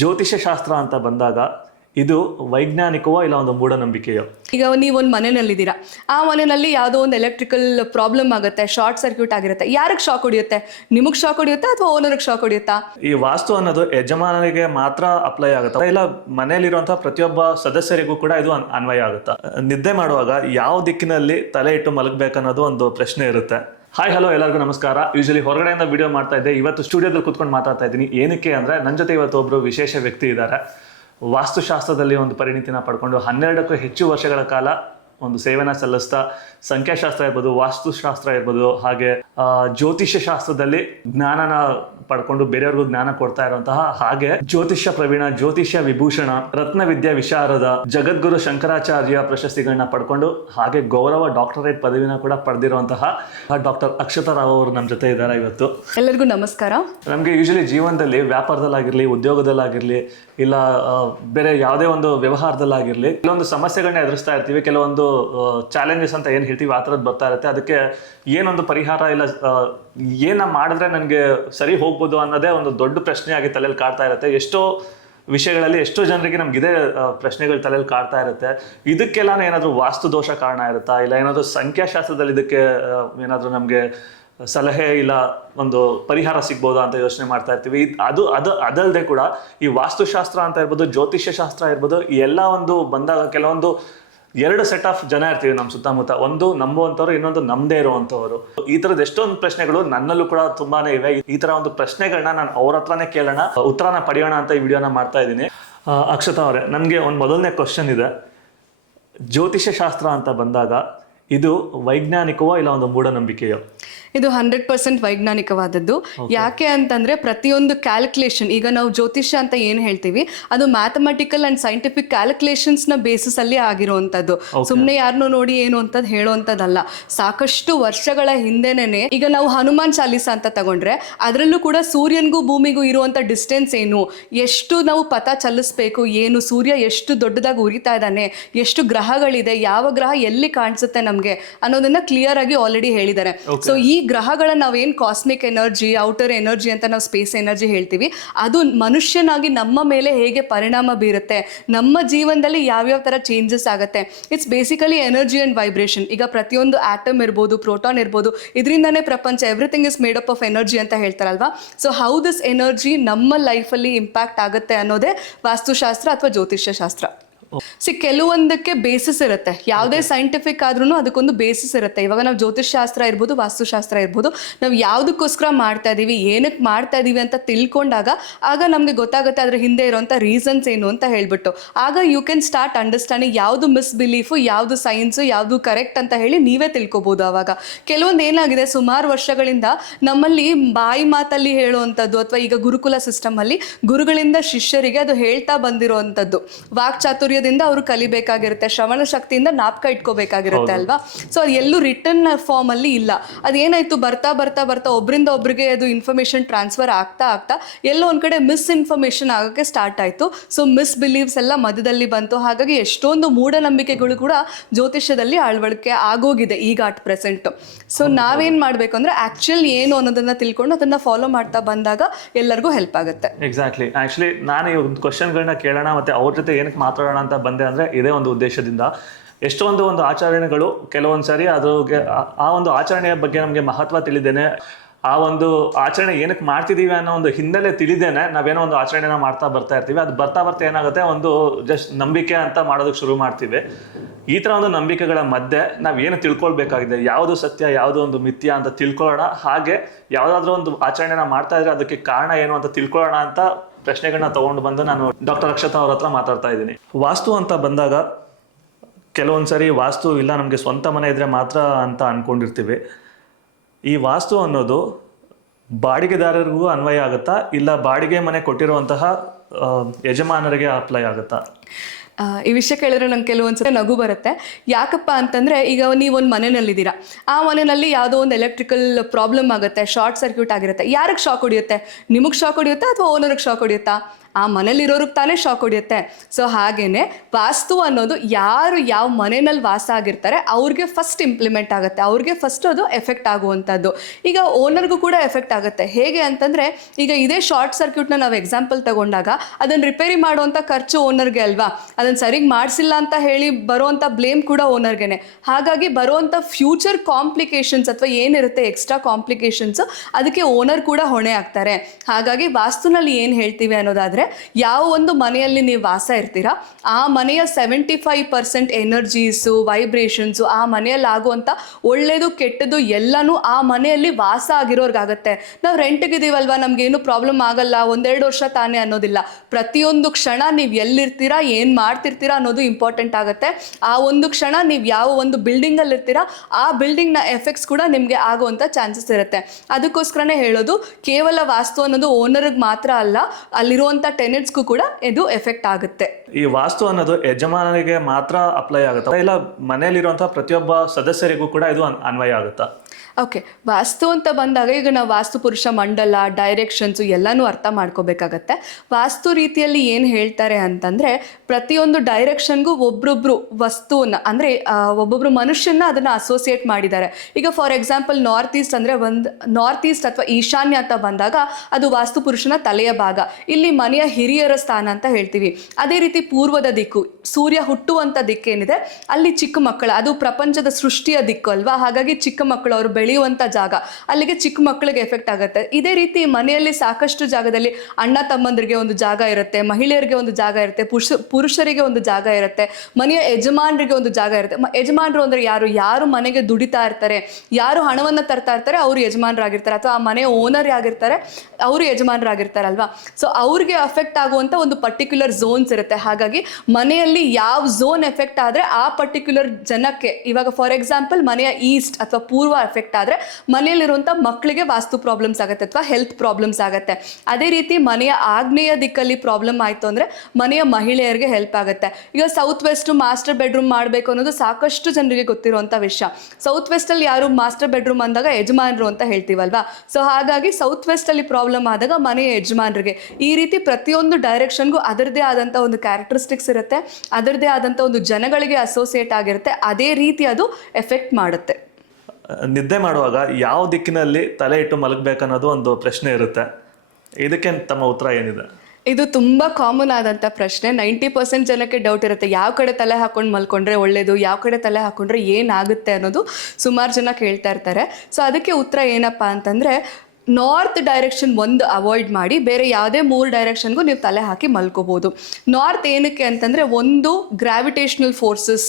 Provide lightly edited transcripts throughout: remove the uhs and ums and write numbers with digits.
ಜ್ಯೋತಿಷ್ಯ ಶಾಸ್ತ್ರ ಅಂತ ಬಂದಾಗ ಇದು ವೈಜ್ಞಾನಿಕವೋ ಇಲ್ಲ ಒಂದು ಮೂಢನಂಬಿಕೆಯೋ? ಈಗ ನೀವೊಂದು ಮನೆಯಲ್ಲಿದ್ದೀರಾ, ಆ ಮನೆಯಲ್ಲಿ ಯಾವುದೋ ಒಂದು ಎಲೆಕ್ಟ್ರಿಕಲ್ ಪ್ರಾಬ್ಲಮ್ ಆಗುತ್ತೆ, ಶಾರ್ಟ್ ಸರ್ಕ್ಯೂಟ್ ಆಗಿರುತ್ತೆ. ಯಾರಿಗೆ ಶಾಕ್ ಹೊಡಿಯುತ್ತೆ? ನಿಮಗೆ ಶಾಕ್ ಹೊಡಿಯುತ್ತಾ ಅಥವಾ ಓನರ್ಗೆ ಶಾಕ್ ಹೊಡಿಯುತ್ತಾ? ಈ ವಾಸ್ತು ಅನ್ನೋದು ಯಜಮಾನರಿಗೆ ಮಾತ್ರ ಅಪ್ಲೈ ಆಗುತ್ತಾ ಇಲ್ಲ ಮನೆಯಲ್ಲಿರುವಂತಹ ಪ್ರತಿಯೊಬ್ಬ ಸದಸ್ಯರಿಗೂ ಕೂಡ ಇದು ಅನ್ವಯ ಆಗುತ್ತಾ? ನಿದ್ದೆ ಮಾಡುವಾಗ ಯಾವ ದಿಕ್ಕಿನಲ್ಲಿ ತಲೆ ಇಟ್ಟು ಮಲಗಬೇಕನ್ನೋದು ಒಂದು ಪ್ರಶ್ನೆ ಇರುತ್ತೆ. ಹಾಯ್ ಹಲೋ ಎಲ್ಲರಿಗೂ ನಮಸ್ಕಾರ. ಯೂಶಲಿ ಹೊರಗಡೆಯಿಂದ ವಿಡಿಯೋ ಮಾಡ್ತಾ ಇದ್ದೆ, ಇವತ್ತು ಸ್ಟುಡಿಯೋದಲ್ಲಿ ಕೂತ್ಕೊಂಡು ಮಾತಾಡ್ತಾ ಇದ್ದೀನಿ. ಏನಕ್ಕೆ ಅಂದರೆ ನನ್ನ ಜೊತೆ ಇವತ್ತು ಒಬ್ಬರು ವಿಶೇಷ ವ್ಯಕ್ತಿ ಇದ್ದಾರೆ. ವಾಸ್ತುಶಾಸ್ತ್ರದಲ್ಲಿ ಒಂದು ಪರಿಣಿತಿನ ಪಡ್ಕೊಂಡು 12ಕ್ಕೂ ಹೆಚ್ಚು ವರ್ಷಗಳ ಕಾಲ ಒಂದು ಸೇವೆನ ಸಲ್ಲಿಸ್ತಾ ಸಂಖ್ಯಾಶಾಸ್ತ್ರ ಇರ್ಬೋದು, ವಾಸ್ತುಶಾಸ್ತ್ರ ಇರ್ಬೋದು, ಹಾಗೆ ಜ್ಯೋತಿಷ್ಯ ಶಾಸ್ತ್ರದಲ್ಲಿ ಜ್ಞಾನನ ಪಡ್ಕೊಂಡು ಬೇರೆಯವ್ರಿಗೂ ಜ್ಞಾನ ಕೊಡ್ತಾ ಇರುವಂತಹ, ಹಾಗೆ ಜ್ಯೋತಿಷ್ಯ ಪ್ರವೀಣ, ಜ್ಯೋತಿಷ್ಯ ವಿಭೂಷಣ, ರತ್ನವಿದ್ಯಾ ವಿಶಾರದ, ಜಗದ್ಗುರು ಶಂಕರಾಚಾರ್ಯ ಪ್ರಶಸ್ತಿಗಳನ್ನ ಪಡ್ಕೊಂಡು ಹಾಗೆ ಗೌರವ ಡಾಕ್ಟರೇಟ್ ಪದವಿನ ಕೂಡ ಪಡೆದಿರುವಂತಹ ಡಾಕ್ಟರ್ ಅಕ್ಷತಾ ರಾವ್ ಅವರು ನಮ್ಮ ಜೊತೆ ಇದ್ದಾರೆ ಇವತ್ತು. ಎಲ್ಲರಿಗೂ ನಮಸ್ಕಾರ. ನಮಗೆ ಯೂಶಲಿ ಜೀವನದಲ್ಲಿ ವ್ಯಾಪಾರದಲ್ಲಾಗಿರ್ಲಿ, ಉದ್ಯೋಗದಲ್ಲಾಗಿರ್ಲಿ, ಇಲ್ಲ ಬೇರೆ ಯಾವುದೇ ಒಂದು ವ್ಯವಹಾರದಲ್ಲಾಗಿರ್ಲಿ ಕೆಲವೊಂದು ಸಮಸ್ಯೆಗಳನ್ನ ಎದುರಿಸ್ತಾ ಇರ್ತೀವಿ. ಕೆಲವೊಂದು ಚಾಲೆಂಜಸ್ ಅಂತ ಏನು ಹೇಳ್ತೀವಿ ಆ ಥರದ್ದು ಬರ್ತಾ ಇರುತ್ತೆ. ಅದಕ್ಕೆ ಏನೊಂದು ಪರಿಹಾರ ಇಲ್ಲ ಏನ ಮಾಡಿದ್ರೆ ನನಗೆ ಸರಿ ಹೋಗ್ಬೋದು ಅನ್ನೋದೇ ಒಂದು ದೊಡ್ಡ ಪ್ರಶ್ನೆಯಾಗಿ ತಲೆಯಲ್ಲಿ ಕಾಡ್ತಾ ಇರುತ್ತೆ. ಎಷ್ಟೋ ವಿಷಯಗಳಲ್ಲಿ ಎಷ್ಟೋ ಜನರಿಗೆ ನಮ್ಗೆ ಇದೇ ಪ್ರಶ್ನೆಗಳು ತಲೆಯಲ್ಲಿ ಕಾಡ್ತಾ ಇರುತ್ತೆ. ಇದಕ್ಕೆಲ್ಲಾನು ಏನಾದರೂ ವಾಸ್ತು ದೋಷ ಕಾರಣ ಇರುತ್ತಾ, ಇಲ್ಲ ಏನಾದರೂ ಸಂಖ್ಯಾಶಾಸ್ತ್ರದಲ್ಲಿ ಇದಕ್ಕೆ ಏನಾದರೂ ನಮಗೆ ಸಲಹೆ ಇಲ್ಲ ಒಂದು ಪರಿಹಾರ ಸಿಗ್ಬೋದಾ ಅಂತ ಯೋಚನೆ ಮಾಡ್ತಾ ಇರ್ತೀವಿ. ಅದಲ್ಲದೆ ಕೂಡ ಈ ವಾಸ್ತುಶಾಸ್ತ್ರ ಅಂತ ಇರ್ಬೋದು, ಜ್ಯೋತಿಷ್ಯ ಶಾಸ್ತ್ರ ಇರ್ಬೋದು, ಎಲ್ಲ ಒಂದು ಬಂದಾಗ ಕೆಲವೊಂದು ಎರಡು ಸೆಟ್ ಆಫ್ ಜನ ಇರ್ತೀವಿ ನಮ್ಮ ಸುತ್ತಮುತ್ತ. ಒಂದು ನಂಬುವಂಥವ್ರು, ಇನ್ನೊಂದು ನಮ್ಮದೇ ಇರುವಂಥವ್ರು. ಈ ಥರದ್ದು ಎಷ್ಟೊಂದು ಪ್ರಶ್ನೆಗಳು ನನ್ನಲ್ಲೂ ಕೂಡ ತುಂಬಾನೇ ಇವೆ. ಈ ಥರ ಒಂದು ಪ್ರಶ್ನೆಗಳನ್ನ ನಾನು ಅವ್ರ ಹತ್ರನೇ ಕೇಳೋಣ, ಉತ್ತರನ ಪಡೆಯೋಣ ಅಂತ ಈ ವಿಡಿಯೋನ ಮಾಡ್ತಾ ಇದ್ದೀನಿ. ಅಕ್ಷತಾ ಅವರೇ, ನನಗೆ ಒಂದು ಮೊದಲನೇ ಕ್ವಶನ್ ಇದೆ. ಜ್ಯೋತಿಷ್ಯ ಶಾಸ್ತ್ರ ಅಂತ ಬಂದಾಗ ಇದು ವೈಜ್ಞಾನಿಕವೋ ಇಲ್ಲ ಒಂದು ಮೂಢನಂಬಿಕೆಯೋ? ಇದು 100% ವೈಜ್ಞಾನಿಕವಾದದ್ದು. ಯಾಕೆ ಅಂತಂದ್ರೆ ಪ್ರತಿಯೊಂದು ಕ್ಯಾಲ್ಕುಲೇಷನ್, ಈಗ ನಾವು ಜ್ಯೋತಿಷ್ಯ ಅಂತ ಏನು ಹೇಳ್ತೀವಿ ಅದು ಮ್ಯಾಥಮೆಟಿಕಲ್ ಅಂಡ್ ಸೈಂಟಿಫಿಕ್ ಕ್ಯಾಲ್ಕುಲೇಷನ್ಸ್ ನ ಬೇಸಿಸ್ ಅಲ್ಲಿ ಆಗಿರುವಂತದ್ದು. ಸುಮ್ಮನೆ ಯಾರನ್ನೋ ನೋಡಿ ಏನು ಅಂತದ್ದು ಹೇಳುವಂಥದ್ದಲ್ಲ. ಸಾಕಷ್ಟು ವರ್ಷಗಳ ಹಿಂದೆನೆ, ಈಗ ನಾವು ಹನುಮಾನ್ ಚಾಲೀಸ ಅಂತ ತಗೊಂಡ್ರೆ ಅದರಲ್ಲೂ ಕೂಡ ಸೂರ್ಯನಿಗೂ ಭೂಮಿಗೂ ಇರುವಂತ ಡಿಸ್ಟೆನ್ಸ್ ಏನು, ಎಷ್ಟು ನಾವು ಪಥ ಚಲಿಸ್ಬೇಕು, ಏನು ಸೂರ್ಯ ಎಷ್ಟು ದೊಡ್ಡದಾಗಿ ಉರಿತಾ ಇದ್ದಾನೆ, ಎಷ್ಟು ಗ್ರಹಗಳಿದೆ, ಯಾವ ಗ್ರಹ ಎಲ್ಲಿ ಕಾಣಿಸುತ್ತೆ ನಮ್ಗೆ ಅನ್ನೋದನ್ನ ಕ್ಲಿಯರ್ ಆಗಿ ಆಲ್ರೆಡಿ ಹೇಳಿದ್ದಾರೆ. ಸೊ ಈ ಗ್ರಹಗಳನ್ನ ನಾವೇನು ಕಾಸ್ಮಿಕ್ ಎನರ್ಜಿ, ಔಟರ್ ಎನರ್ಜಿ ಅಂತ ನಾವು ಸ್ಪೇಸ್ ಎನರ್ಜಿ ಹೇಳ್ತೀವಿ, ಅದು ಮನುಷ್ಯನಾಗಿ ನಮ್ಮ ಮೇಲೆ ಹೇಗೆ ಪರಿಣಾಮ ಬೀರುತ್ತೆ, ನಮ್ಮ ಜೀವನದಲ್ಲಿ ಯಾವ್ಯಾವ ಥರ ಚೇಂಜಸ್ ಆಗುತ್ತೆ. It's basically energy and vibration. ಈಗ ಪ್ರತಿಯೊಂದು ಆಟಮ್ ಇರ್ಬೋದು, ಪ್ರೋಟಾನ್ ಇರ್ಬೋದು, ಇದರಿಂದನೇ ಪ್ರಪಂಚ, everything is made up of energy ಅಂತ ಹೇಳ್ತಾರಲ್ವಾ. ಸೊ ಹೌ ದಿಸ್ ಎನರ್ಜಿ ನಮ್ಮ ಲೈಫಲ್ಲಿ ಇಂಪ್ಯಾಕ್ಟ್ ಆಗುತ್ತೆ ಅನ್ನೋದೇ ವಾಸ್ತುಶಾಸ್ತ್ರ ಅಥವಾ ಜ್ಯೋತಿಷ್ಯ ಶಾಸ್ತ್ರ. ಕೆಲವೊಂದಕ್ಕೆ ಬೇಸಿಸ್ ಇರುತ್ತೆ. ಯಾವುದೇ ಸೈಂಟಿಫಿಕ್ ಆದ್ರೂ ಅದಕ್ಕೊಂದು ಬೇಸಿಸ್ ಇರುತ್ತೆ. ಇವಾಗ ನಾವು ಜ್ಯೋತಿಷ್ಶಾಸ್ತ್ರ ಇರ್ಬೋದು, ವಾಸ್ತುಶಾಸ್ತ್ರ ಇರ್ಬೋದು, ನಾವು ಯಾವುದಕ್ಕೋಸ್ಕರ ಮಾಡ್ತಾ ಇದೀವಿ, ಏನಕ್ಕೆ ಮಾಡ್ತಾ ಇದೀವಿ ಅಂತ ತಿಳ್ಕೊಂಡಾಗ ಆಗ ನಮಗೆ ಗೊತ್ತಾಗುತ್ತೆ ಅದ್ರ ಹಿಂದೆ ಇರೋಂಥ ರೀಸನ್ಸ್ ಏನು ಅಂತ ಹೇಳ್ಬಿಟ್ಟು. ಆಗ ಯು ಕ್ಯಾನ್ ಸ್ಟಾರ್ಟ್ ಅಂಡರ್ಸ್ಟ್ಯಾಂಡಿಂಗ್ ಯಾವುದು ಮಿಸ್ಬಿಲೀಫು, ಯಾವುದು ಸೈನ್ಸು, ಯಾವುದು ಕರೆಕ್ಟ್ ಅಂತ ಹೇಳಿ ನೀವೇ ತಿಳ್ಕೊಬೋದು. ಆವಾಗ ಕೆಲವೊಂದು ಏನಾಗಿದೆ, ಸುಮಾರು ವರ್ಷಗಳಿಂದ ನಮ್ಮಲ್ಲಿ ಬಾಯಿ ಮಾತಲ್ಲಿ ಹೇಳುವಂಥದ್ದು, ಅಥವಾ ಈಗ ಗುರುಕುಲ ಸಿಸ್ಟಮ್ ಅಲ್ಲಿ ಗುರುಗಳಿಂದ ಶಿಷ್ಯರಿಗೆ ಅದು ಹೇಳ್ತಾ ಬಂದಿರುವಂಥದ್ದು, ವಾಕ್ಚಾತುರ್ಯ ಅವರು ಕಲಿಬೇಕಾಗಿರುತ್ತೆ, ಶ್ರವಣ ಶಕ್ತಿಯಿಂದ ನಾಪಕ ಇಟ್ಕೋಬೇಕಾಗಿರುತ್ತೆ ಅಲ್ವಾ. ಸೊ ಅದು ಎಲ್ಲೂ ರಿಟರ್ನ್ ಫಾರ್ಮ್ ಅಲ್ಲಿ ಇಲ್ಲ. ಅದೇನಾಯ್ತು, ಬರ್ತಾ ಬರ್ತಾ ಬರ್ತಾ ಒಬ್ರಿಂದ ಒಬ್ರಿಗೆ ಅದು ಇನ್ಫಾರ್ಮೇಶನ್ ಟ್ರಾನ್ಸ್ಫರ್ ಆಗ್ತಾ ಆಗ್ತಾ ಎಲ್ಲೋ ಒಂದ್ ಕಡೆ ಮಿಸ್ ಇನ್ಫಾರ್ಮೇಶನ್ ಆಗೋಕ್ಕೆ ಸ್ಟಾರ್ಟ್ ಆಯ್ತು. ಸೊ ಮಿಸ್ ಬಿಲೀವ್ಸ್ ಎಲ್ಲ ಮಧ್ಯದಲ್ಲಿ ಬಂತು. ಹಾಗಾಗಿ ಎಷ್ಟೊಂದು ಮೂಢನಂಬಿಕೆಗಳು ಕೂಡ ಜ್ಯೋತಿಷ್ಯದಲ್ಲಿ ಅಳವಡಿಕೆ ಆಗೋಗಿದೆ ಈಗ ಅಟ್ ಪ್ರೆಸೆಂಟ್. ಸೊ ನಾವೇನ್ ಮಾಡ್ಬೇಕು ಅಂದ್ರೆ ಆಕ್ಚುಲ್ ಏನು ಅನ್ನೋದನ್ನ ತಿಳ್ಕೊಂಡು ಅದನ್ನ ಫಾಲೋ ಮಾಡ್ತಾ ಬಂದಾಗ ಎಲ್ಲರಿಗೂ ಹೆಲ್ಪ್ ಆಗುತ್ತೆ. ಎಕ್ಸಾಕ್ಟ್ಲಿ. ಆಕ್ಚುಲಿ ನಾನು ಈ ಒಂದು ಕ್ವಶನ್ಗಳನ್ನ ಕೇಳೋಣ ಮತ್ತೆ ಅವ್ರ ಜೊತೆ ಏನಕ್ಕೆ ಮಾತಾಡೋಣ ಅಂತ ಬಂದೆ ಅಂದರೆ ಇದೇ ಒಂದು ಉದ್ದೇಶದಿಂದ. ಎಷ್ಟೊಂದು ಆಚರಣೆಗಳು ಕೆಲವೊಂದು ಸಾರಿ ಅದ್ರಿಗೆ ಆ ಒಂದು ಆಚರಣೆಯ ಬಗ್ಗೆ ನಮಗೆ ಮಹತ್ವ ತಿಳಿದೇನೆ, ಆ ಒಂದು ಆಚರಣೆ ಏನಕ್ಕೆ ಮಾಡ್ತಿದ್ದೀವಿ ಅನ್ನೋ ಒಂದು ಹಿನ್ನೆಲೆ ತಿಳಿದೇನೆ ನಾವೇನೋ ಒಂದು ಆಚರಣೆನ ಮಾಡ್ತಾ ಬರ್ತಾ ಇರ್ತೀವಿ. ಅದು ಬರ್ತಾ ಬರ್ತಾ ಏನಾಗುತ್ತೆ, ಒಂದು ಜಸ್ಟ್ ನಂಬಿಕೆ ಅಂತ ಮಾಡೋದಕ್ಕೆ ಶುರು ಮಾಡ್ತೀವಿ. ಈ ಥರ ಒಂದು ನಂಬಿಕೆಗಳ ಮಧ್ಯೆ ನಾವು ಏನು ತಿಳ್ಕೊಳ್ಬೇಕಾಗಿದೆ, ಯಾವುದು ಸತ್ಯ, ಯಾವುದು ಒಂದು ಮಿಥ್ಯ ಅಂತ ತಿಳ್ಕೊಳ್ಳೋಣ. ಹಾಗೆ ಯಾವುದಾದ್ರೂ ಒಂದು ಆಚರಣೆನ ಮಾಡ್ತಾ ಇದ್ರೆ ಅದಕ್ಕೆ ಕಾರಣ ಏನು ಅಂತ ತಿಳ್ಕೊಳ್ಳೋಣ ಅಂತ ಪ್ರಶ್ನೆಗಳನ್ನ ತಗೊಂಡು ಬಂದು ನಾನು ಡಾಕ್ಟರ್ ಅಕ್ಷತಾ ಅವ್ರ ಹತ್ರ ಮಾತಾಡ್ತಾ ಇದ್ದೀನಿ. ವಾಸ್ತು ಅಂತ ಬಂದಾಗ ಕೆಲವೊಂದ್ಸರಿ ವಾಸ್ತು ಇಲ್ಲ ನಮಗೆ ಸ್ವಂತ ಮನೆ ಇದ್ರೆ ಮಾತ್ರ ಅಂತ ಅನ್ಕೊಂಡಿರ್ತೀವಿ. ಈ ವಾಸ್ತು ಅನ್ನೋದು ಬಾಡಿಗೆದಾರರಿಗೂ ಅನ್ವಯ ಆಗುತ್ತಾ, ಇಲ್ಲ ಬಾಡಿಗೆ ಮನೆ ಕೊಟ್ಟಿರುವಂತಹ ಯಜಮಾನರಿಗೆ ಅಪ್ಲೈ ಆಗುತ್ತಾ? ಈ ವಿಷಯ ಕೇಳಿದ್ರೆ ನಂಗೆ ಕೆಲವೊಂದ್ಸರಿ ನಗು ಬರುತ್ತೆ. ಯಾಕಪ್ಪ ಅಂತಂದರೆ, ಈಗ ನೀವೊಂದು ಮನೆಯಲ್ಲಿದ್ದೀರಾ, ಆ ಮನೆಯಲ್ಲಿ ಯಾವುದೋ ಒಂದು ಎಲೆಕ್ಟ್ರಿಕಲ್ ಪ್ರಾಬ್ಲಮ್ ಆಗುತ್ತೆ, ಶಾರ್ಟ್ ಸರ್ಕ್ಯೂಟ್ ಆಗಿರುತ್ತೆ. ಯಾರಿಗೆ ಶಾಕ್ ಹೊಡಿಯುತ್ತೆ? ನಿಮಗೆ ಶಾಕ್ ಹೊಡಿಯುತ್ತಾ ಅಥವಾ ಓನರ್ಗೆ ಶಾಕ್ ಹೊಡಿಯುತ್ತಾ? ಆ ಮನೇಲಿರೋರಿಗೆ ತಾನೇ ಶಾಕ್ ಹೊಡೆಯುತ್ತೆ. ಸೊ ಹಾಗೇನೆ ವಾಸ್ತು ಅನ್ನೋದು ಯಾರು ಯಾವ ಮನೆಯಲ್ಲಿ ವಾಸ ಆಗಿರ್ತಾರೆ ಅವ್ರಿಗೆ ಫಸ್ಟ್ ಇಂಪ್ಲಿಮೆಂಟ್ ಆಗುತ್ತೆ, ಅವ್ರಿಗೆ ಫಸ್ಟ್ ಅದು ಎಫೆಕ್ಟ್ ಆಗುವಂಥದ್ದು. ಈಗ ಓನರ್ಗೂ ಕೂಡ ಎಫೆಕ್ಟ್ ಆಗುತ್ತೆ. ಹೇಗೆ ಅಂತಂದರೆ ಈಗ ಇದೇ ಶಾರ್ಟ್ ಸರ್ಕ್ಯೂಟ್ನ ನಾವು ಎಕ್ಸಾಂಪಲ್ ತಗೊಂಡಾಗ ಅದನ್ನು ರಿಪೇರಿ ಮಾಡುವಂಥ ಖರ್ಚು ಓನರ್ಗೆ ಅಲ್ವಾ, ಅದನ್ನು ಸರಿಗೆ ಮಾಡಿಸಿಲ್ಲ ಅಂತ ಹೇಳಿ ಬರುವಂಥ ಬ್ಲೇಮ್ ಕೂಡ ಓನರ್ಗೆನೆ. ಹಾಗಾಗಿ ಬರುವಂಥ ಫ್ಯೂಚರ್ ಕಾಂಪ್ಲಿಕೇಶನ್ಸ್ ಅಥವಾ ಏನಿರುತ್ತೆ ಎಕ್ಸ್ಟ್ರಾ ಕಾಂಪ್ಲಿಕೇಶನ್ಸ್ ಅದಕ್ಕೆ ಓನರ್ ಕೂಡ ಹೊಣೆ ಆಗ್ತಾರೆ. ಹಾಗಾಗಿ ವಾಸ್ತುನಲ್ಲಿ ಏನು ಹೇಳ್ತೀವಿ ಅನ್ನೋದಾದರೆ, ಯಾವ ಒಂದು ಮನೆಯಲ್ಲಿ ನೀವು ವಾಸ ಇರ್ತೀರಾ ಆ ಮನೆಯ 75% ಎನರ್ಜೀಸು ವೈಬ್ರೇಷನ್ಸು, ಆ ಮನೆಯಲ್ಲಿ ಆಗುವಂಥ ಒಳ್ಳೆಯದು ಕೆಟ್ಟದ್ದು ಎಲ್ಲನೂ ಆ ಮನೆಯಲ್ಲಿ ವಾಸ ಆಗಿರೋರ್ಗಾಗತ್ತೆ. ನಾವು ರೆಂಟ್ಗಿದ್ದೀವಲ್ವ, ನಮಗೇನು ಪ್ರಾಬ್ಲಮ್ ಆಗಲ್ಲ, 1-2 ವರ್ಷ ತಾನೇ ಅನ್ನೋದಿಲ್ಲ. ಪ್ರತಿಯೊಂದು ಕ್ಷಣ ನೀವು ಎಲ್ಲಿರ್ತೀರಾ ಏನು ಮಾಡ್ತಿರ್ತೀರಾ ಅನ್ನೋದು ಇಂಪಾರ್ಟೆಂಟ್ ಆಗುತ್ತೆ. ಆ ಒಂದು ಕ್ಷಣ ನೀವು ಯಾವ ಒಂದು ಬಿಲ್ಡಿಂಗಲ್ಲಿ ಇರ್ತೀರಾ ಆ ಬಿಲ್ಡಿಂಗ್ನ ಎಫೆಕ್ಟ್ಸ್ ಕೂಡ ನಿಮಗೆ ಆಗುವಂಥ ಚಾನ್ಸಸ್ ಇರುತ್ತೆ. ಅದಕ್ಕೋಸ್ಕರನೇ ಹೇಳೋದು, ಕೇವಲ ವಾಸ್ತು ಅನ್ನೋದು ಓನರ್ಗೆ ಮಾತ್ರ ಅಲ್ಲ, ಅಲ್ಲಿರುವಂಥ ಟೆನೆಂಟ್ಸ್ಗೂ ಕೂಡ ಇದು ಎಫೆಕ್ಟ್ ಆಗುತ್ತೆ. ಈ ವಾಸ್ತು ಅನ್ನೋದು ಯಜಮಾನನಿಗೆ ಮಾತ್ರ ಅಪ್ಲೈ ಆಗುತ್ತಾ, ಇಲ್ಲ ಮನೆಯಲ್ಲಿರುವಂತಹ ಪ್ರತಿಯೊಬ್ಬ ಸದಸ್ಯರಿಗೂ ಕೂಡ ಇದು ಅನ್ವಯ ಆಗುತ್ತಾ? ಓಕೆ, ವಾಸ್ತು ಅಂತ ಬಂದಾಗ ಈಗ ನಾವು ವಾಸ್ತು ಪುರುಷ ಮಂಡಲ ಡೈರೆಕ್ಷನ್ಸು ಎಲ್ಲನೂ ಅರ್ಥ ಮಾಡ್ಕೋಬೇಕಾಗತ್ತೆ. ವಾಸ್ತು ರೀತಿಯಲ್ಲಿ ಏನು ಹೇಳ್ತಾರೆ ಅಂತಂದರೆ, ಪ್ರತಿಯೊಂದು ಡೈರೆಕ್ಷನ್ಗೂ ಒಬ್ಬೊಬ್ರು ವಸ್ತುವನ್ನು ಅಂದರೆ ಒಬ್ಬೊಬ್ರು ಮನುಷ್ಯನ ಅದನ್ನು ಅಸೋಸಿಯೇಟ್ ಮಾಡಿದ್ದಾರೆ. ಈಗ ಫಾರ್ ಎಕ್ಸಾಂಪಲ್ ನಾರ್ತ್ ಈಸ್ಟ್ ಅಂದರೆ ನಾರ್ತ್ ಈಸ್ಟ್ ಅಥವಾ ಈಶಾನ್ಯ ಅಂತ ಬಂದಾಗ ಅದು ವಾಸ್ತು ಪುರುಷನ ತಲೆಯ ಭಾಗ, ಇಲ್ಲಿ ಮನೆಯ ಹಿರಿಯರ ಸ್ಥಾನ ಅಂತ ಹೇಳ್ತೀವಿ. ಅದೇ ರೀತಿ ಪೂರ್ವದ ದಿಕ್ಕು, ಸೂರ್ಯ ಹುಟ್ಟುವಂಥ ದಿಕ್ಕೇನಿದೆ ಅಲ್ಲಿ ಚಿಕ್ಕ ಮಕ್ಕಳು, ಅದು ಪ್ರಪಂಚದ ಸೃಷ್ಟಿಯ ದಿಕ್ಕು ಅಲ್ವಾ, ಹಾಗಾಗಿ ಚಿಕ್ಕ ಮಕ್ಕಳು ಅವರು ಬೆಳೆಯುವಂಥ ಜಾಗ, ಅಲ್ಲಿಗೆ ಚಿಕ್ಕ ಮಕ್ಕಳಿಗೆ ಎಫೆಕ್ಟ್ ಆಗುತ್ತೆ. ಇದೇ ರೀತಿ ಮನೆಯಲ್ಲಿ ಸಾಕಷ್ಟು ಜಾಗದಲ್ಲಿ ಅಣ್ಣ ತಮ್ಮಂದರಿಗೆ ಒಂದು ಜಾಗ ಇರುತ್ತೆ, ಮಹಿಳೆಯರಿಗೆ ಒಂದು ಜಾಗ ಇರುತ್ತೆ, ಪುರುಷರಿಗೆ ಒಂದು ಜಾಗ ಇರುತ್ತೆ, ಮನೆಯ ಯಜಮಾನರಿಗೆ ಒಂದು ಜಾಗ ಇರುತ್ತೆ. ಯಜಮಾನರು ಅಂದರೆ ಯಾರು ಮನೆಗೆ ದುಡಿತಾ ಇರ್ತಾರೆ, ಯಾರು ಹಣವನ್ನು ತರ್ತಾ ಇರ್ತಾರೆ ಅವರು ಯಜಮಾನರಾಗಿರ್ತಾರೆ, ಅಥವಾ ಆ ಮನೆಯ ಓನರ್ ಆಗಿರ್ತಾರೆ ಅವರು ಯಜಮಾನರಾಗಿರ್ತಾರಲ್ವಾ. ಸೊ ಅವ್ರಿಗೆ ಅಫೆಕ್ಟ್ ಆಗುವಂಥ ಒಂದು ಪರ್ಟಿಕ್ಯುಲರ್ ಝೋನ್ಸ್ ಇರುತ್ತೆ. ಹಾಗಾಗಿ ಮನೆಯಲ್ಲಿ ಯಾವ ಝೋನ್ ಎಫೆಕ್ಟ್ ಆದರೆ ಆ ಪರ್ಟಿಕ್ಯುಲರ್ ಜನಕ್ಕೆ, ಇವಾಗ ಫಾರ್ ಎಕ್ಸಾಂಪಲ್ ಮನೆಯ ಈಸ್ಟ್ ಅಥವಾ ಪೂರ್ವ ಎಫೆಕ್ಟ್ ಆದರೆ ಮನೆಯಲ್ಲಿರುವಂಥ ಮಕ್ಕಳಿಗೆ ವಾಸ್ತು ಪ್ರಾಬ್ಲಮ್ಸ್ ಆಗುತ್ತೆ ಅಥವಾ ಹೆಲ್ತ್ ಪ್ರಾಬ್ಲಮ್ಸ್ ಆಗುತ್ತೆ. ಅದೇ ರೀತಿ ಮನೆಯ ಆಗ್ನೇಯ ದಿಕ್ಕಲ್ಲಿ ಪ್ರಾಬ್ಲಮ್ ಆಯಿತು ಅಂದರೆ ಮನೆಯ ಮಹಿಳೆಯರಿಗೆ ಹೆಲ್ಪ್ ಆಗುತ್ತೆ. ಈಗ ಸೌತ್ ವೆಸ್ಟ್ ಮಾಸ್ಟರ್ ಬೆಡ್ರೂಮ್ ಮಾಡಬೇಕು ಅನ್ನೋದು ಸಾಕಷ್ಟು ಜನರಿಗೆ ಗೊತ್ತಿರುವಂಥ ವಿಷಯ. ಸೌತ್ ವೆಸ್ಟಲ್ಲಿ ಯಾರು ಮಾಸ್ಟರ್ ಬೆಡ್ರೂಮ್ ಅಂದಾಗ ಯಜಮಾನರು ಅಂತ ಹೇಳ್ತೀವಲ್ವಾ. ಸೊ ಹಾಗಾಗಿ ಸೌತ್ ವೆಸ್ಟಲ್ಲಿ ಪ್ರಾಬ್ಲಮ್ ಆದಾಗ ಮನೆಯ ಯಜಮಾನರಿಗೆ, ಈ ರೀತಿ ಪ್ರತಿಯೊಂದು ಡೈರೆಕ್ಷನ್ಗೂ ಅದರದೇ ಆದಂಥ ಒಂದು ಕ್ಯಾರೆಕ್ಟರಿಸ್ಟಿಕ್ಸ್ ಇರುತ್ತೆ, ಅದರದೇ ಆದಂಥ ಒಂದು ಜನಗಳಿಗೆ ಅಸೋಸಿಯೇಟ್ ಆಗಿರುತ್ತೆ. ಅದೇ ರೀತಿ ಅದು ಎಫೆಕ್ಟ್ ಮಾಡುತ್ತೆ. ನಿದ್ದೆ ಮಾಡುವಾಗ ಯಾವ ದಿಕ್ಕಿನಲ್ಲಿ ತಲೆ ಇಟ್ಟು ಮಲಗಬೇಕನ್ನೋದು ಒಂದು ಪ್ರಶ್ನೆ ಇರುತ್ತೆ. ಇದಕ್ಕೆ ತಮ್ಮ ಉತ್ತರ ಏನಿದೆ? ಇದು ತುಂಬ ಕಾಮನ್ ಆದಂಥ ಪ್ರಶ್ನೆ. 90% ಜನಕ್ಕೆ ಡೌಟ್ ಇರುತ್ತೆ, ಯಾವ ಕಡೆ ತಲೆ ಹಾಕೊಂಡು ಮಲ್ಕೊಂಡ್ರೆ ಒಳ್ಳೆಯದು, ಯಾವ ಕಡೆ ತಲೆ ಹಾಕೊಂಡ್ರೆ ಏನಾಗುತ್ತೆ ಅನ್ನೋದು ಸುಮಾರು ಜನ ಕೇಳ್ತಾ ಇರ್ತಾರೆ. ಸೊ ಅದಕ್ಕೆ ಉತ್ತರ ಏನಪ್ಪ ಅಂತಂದರೆ, ನಾರ್ತ್ ಡೈರೆಕ್ಷನ್ ಒಂದು ಅವಾಯ್ಡ್ ಮಾಡಿ ಬೇರೆ ಯಾವುದೇ 3 ಡೈರೆಕ್ಷನ್ಗೂ ನೀವು ತಲೆ ಹಾಕಿ ಮಲ್ಕೋಬೋದು. ನಾರ್ತ್ ಏನಕ್ಕೆ ಅಂತಂದರೆ, ಒಂದು ಗ್ರಾವಿಟೇಷನಲ್ ಫೋರ್ಸಸ್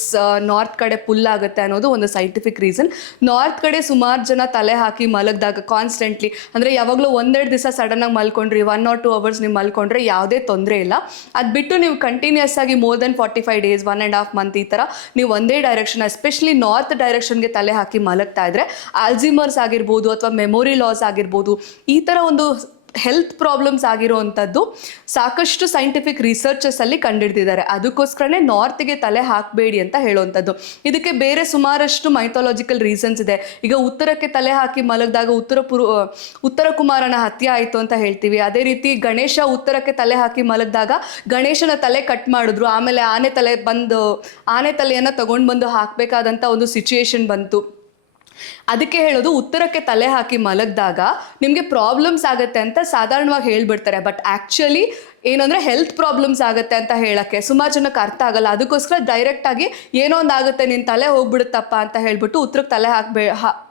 ನಾರ್ತ್ ಕಡೆ ಪುಲ್ ಆಗುತ್ತೆ ಅನ್ನೋದು ಒಂದು ಸೈಂಟಿಫಿಕ್ ರೀಸನ್. ನಾರ್ತ್ ಕಡೆ ಸುಮಾರು ಜನ ತಲೆ ಹಾಕಿ ಮಲಗಿದಾಗ ಕಾನ್ಸ್ಟೆಂಟ್ಲಿ, ಅಂದರೆ ಯಾವಾಗಲೂ 1-2 ದಿವಸ ಸಡನ್ನಾಗಿ ಮಲ್ಕೊಂಡ್ರಿ 1 or 2 hours ನೀವು ಮಲ್ಕೊಂಡ್ರೆ ಯಾವುದೇ ತೊಂದರೆ ಇಲ್ಲ. ಅದು ಬಿಟ್ಟು ನೀವು ಕಂಟಿನ್ಯೂಸ್ ಆಗಿ more than 45 days 1.5 month ಈ ಥರ ನೀವು ಒಂದೇ ಡೈರೆಕ್ಷನ್, ಎಸ್ಪೆಷಲಿ ನಾರ್ತ್ ಡೈರೆಕ್ಷನ್ಗೆ ತಲೆ ಹಾಕಿ ಮಲಗ್ತಾ ಇದ್ರೆ ಆಲ್ಝೀಮರ್ಸ್ ಆಗಿರ್ಬೋದು ಅಥವಾ ಮೆಮೊರಿ ಲಾಸ್ ಆಗಿರ್ಬೋದು, ಈ ಥರ ಒಂದು ಹೆಲ್ತ್ ಪ್ರಾಬ್ಲಮ್ಸ್ ಆಗಿರುವಂಥದ್ದು ಸಾಕಷ್ಟು ಸೈಂಟಿಫಿಕ್ ರಿಸರ್ಚಸಲ್ಲಿ ಕಂಡುಹಿಡಿದಿದ್ದಾರೆ. ಅದಕ್ಕೋಸ್ಕರನೇ ನಾರ್ತ್ಗೆ ತಲೆ ಹಾಕಬೇಡಿ ಅಂತ ಹೇಳುವಂಥದ್ದು. ಇದಕ್ಕೆ ಬೇರೆ ಸುಮಾರಷ್ಟು ಮೈಥಾಲಜಿಕಲ್ ರೀಸನ್ಸ್ ಇದೆ. ಈಗ ಉತ್ತರಕ್ಕೆ ತಲೆ ಹಾಕಿ ಮಲಗಿದಾಗ ಉತ್ತರ ಕುಮಾರನ ಹತ್ಯೆ ಆಯಿತು ಅಂತ ಹೇಳ್ತೀವಿ. ಅದೇ ರೀತಿ ಗಣೇಶ ಉತ್ತರಕ್ಕೆ ತಲೆ ಹಾಕಿ ಮಲಗಿದಾಗ ಗಣೇಶನ ತಲೆ ಕಟ್ ಮಾಡಿದ್ರು, ಆಮೇಲೆ ಆನೆ ತಲೆಯನ್ನು ತಗೊಂಡು ಬಂದು ಹಾಕಬೇಕಾದಂಥ ಒಂದು ಸಿಚುಯೇಷನ್ ಬಂತು. ಅದಕ್ಕೆ ಹೇಳೋದು, ಉತ್ತರಕ್ಕೆ ತಲೆ ಹಾಕಿ ಮಲಗಿದಾಗ ನಿಮಗೆ ಪ್ರಾಬ್ಲಮ್ಸ್ ಆಗುತ್ತೆ ಅಂತ ಸಾಧಾರಣವಾಗಿ ಹೇಳ್ಬಿಡ್ತಾರೆ. ಬಟ್ ಆ್ಯಕ್ಚುಲಿ ಏನು ಅಂದರೆ ಹೆಲ್ತ್ ಪ್ರಾಬ್ಲಮ್ಸ್ ಆಗುತ್ತೆ ಅಂತ ಹೇಳೋಕ್ಕೆ ಸುಮಾರು ಜನಕ್ಕೆ ಅರ್ಥ ಆಗಲ್ಲ. ಅದಕ್ಕೋಸ್ಕರ ಡೈರೆಕ್ಟಾಗಿ ಏನೋ ಒಂದು ಆಗುತ್ತೆ, ನಿನ್ನ ತಲೆ ಹೋಗ್ಬಿಡುತ್ತಪ್ಪ ಅಂತ ಹೇಳ್ಬಿಟ್ಟು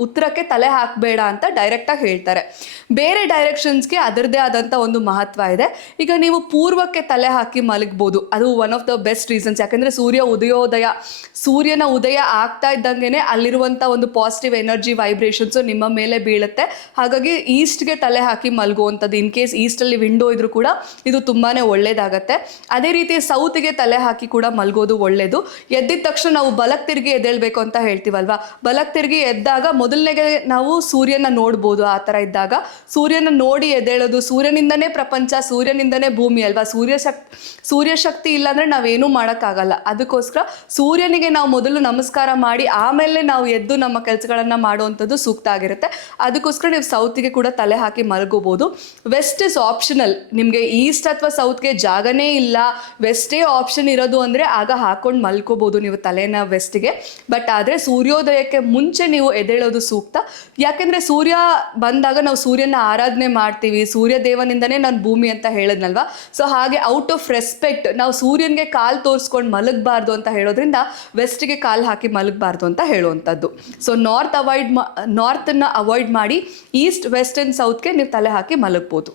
ಉತ್ತರಕ್ಕೆ ತಲೆ ಹಾಕಬೇಡ ಅಂತ ಡೈರೆಕ್ಟಾಗಿ ಹೇಳ್ತಾರೆ. ಬೇರೆ ಡೈರೆಕ್ಷನ್ಸ್ಗೆ ಅದರದ್ದೇ ಆದಂಥ ಒಂದು ಮಹತ್ವ ಇದೆ. ಈಗ ನೀವು ಪೂರ್ವಕ್ಕೆ ತಲೆ ಹಾಕಿ ಮಲಗ್ಬೋದು, ಅದು one of the best reasons. ಯಾಕೆಂದರೆ ಸೂರ್ಯನ ಉದಯ ಆಗ್ತಾ ಇದ್ದಂಗೆ ಅಲ್ಲಿರುವಂಥ ಒಂದು ಪಾಸಿಟಿವ್ ಎನರ್ಜಿ ವೈಬ್ರೇಷನ್ಸು ನಿಮ್ಮ ಮೇಲೆ ಬೀಳುತ್ತೆ. ಹಾಗಾಗಿ ಈಸ್ಟ್ಗೆ ತಲೆ ಹಾಕಿ ಮಲಗುವಂಥದ್ದು, ಇನ್ ಕೇಸ್ ಈಸ್ಟಲ್ಲಿ ವಿಂಡೋ ಇದ್ರೂ ಕೂಡ ಇದು ತುಂಬಾ ಒಳ್ಳೇದಾಗತ್ತೆ. ಅದೇ ರೀತಿ ಸೌತ್ಗೆ ತಲೆ ಹಾಕಿ ಕೂಡ ಮಲ್ಗೋದು ಒಳ್ಳೇದು. ಎದ್ದಿದ ತಕ್ಷಣ ನಾವು ಬಲಕ್ಕೆ ತಿರುಗಿ ಎದ್ದೇಳಬೇಕು ಅಂತ ಹೇಳ್ತೀವಲ್ವಾ, ಬಲಕ್ಕೆ ತಿರುಗಿ ಎದ್ದಾಗ ಮೊದಲನೇಗೆ ನಾವು ಸೂರ್ಯನ ನೋಡ್ಬೋದು. ಆ ಥರ ಇದ್ದಾಗ ಸೂರ್ಯನ ನೋಡಿ ಎದ್ದೇಳೋದು, ಸೂರ್ಯನಿಂದನೇ ಪ್ರಪಂಚ, ಸೂರ್ಯನಿಂದನೇ ಭೂಮಿ ಅಲ್ವಾ, ಸೂರ್ಯಶಕ್ತಿ ಇಲ್ಲಾಂದರೆ ನಾವೇನೂ ಮಾಡೋಕ್ಕಾಗಲ್ಲ. ಅದಕ್ಕೋಸ್ಕರ ಸೂರ್ಯನಿಗೆ ನಾವು ಮೊದಲು ನಮಸ್ಕಾರ ಮಾಡಿ ಆಮೇಲೆ ನಾವು ಎದ್ದು ನಮ್ಮ ಕೆಲಸಗಳನ್ನು ಮಾಡುವಂಥದ್ದು ಸೂಕ್ತ ಆಗಿರುತ್ತೆ. ಅದಕ್ಕೋಸ್ಕರ ನೀವು ಸೌತ್ಗೆ ಕೂಡ ತಲೆ ಹಾಕಿ ಮಲಗೋಬೋದು. ವೆಸ್ಟ್ ಇಸ್ ಆಪ್ಷನಲ್, ನಿಮಗೆ ಈಸ್ಟ್ ಅಥವಾ ಸೌತ್ಗೆ ಜಾಗನೇ ಇಲ್ಲ, ವೆಸ್ಟೇ ಆಪ್ಷನ್ ಇರೋದು ಅಂದರೆ ಆಗ ಹಾಕೊಂಡು ಮಲ್ಕೋಬೋದು ನೀವು ತಲೆನ ವೆಸ್ಟ್ಗೆ. ಬಟ್ ಆದರೆ ಸೂರ್ಯೋದಯಕ್ಕೆ ಮುಂಚೆ ನೀವು ಎದ್ದೇಳೋದು ಸೂಕ್ತ. ಯಾಕೆಂದರೆ ಸೂರ್ಯ ಬಂದಾಗ ನಾವು ಸೂರ್ಯನ ಆರಾಧನೆ ಮಾಡ್ತೀವಿ, ಸೂರ್ಯ ದೇವನಿಂದನೇ ನಾನು ಭೂಮಿ ಅಂತ ಹೇಳಿದ್ನಲ್ವಾ. ಸೊ ಹಾಗೆ ಔಟ್ ಆಫ್ ರೆಸ್ಪೆಕ್ಟ್ ನಾವು ಸೂರ್ಯನಿಗೆ ಕಾಲು ತೋರಿಸ್ಕೊಂಡು ಮಲಗಬಾರ್ದು ಅಂತ ಹೇಳೋದ್ರಿಂದ ವೆಸ್ಟ್ಗೆ ಕಾಲು ಹಾಕಿ ಮಲಗಬಾರ್ದು ಅಂತ ಹೇಳುವಂಥದ್ದು. ಸೊ ನಾರ್ತನ್ನ ಅವಾಯ್ಡ್ ಮಾಡಿ ಈಸ್ಟ್, ವೆಸ್ಟ್ ಆ್ಯಂಡ್ ಸೌತ್ಗೆ ನೀವು ತಲೆ ಹಾಕಿ ಮಲಗ್ಬೋದು.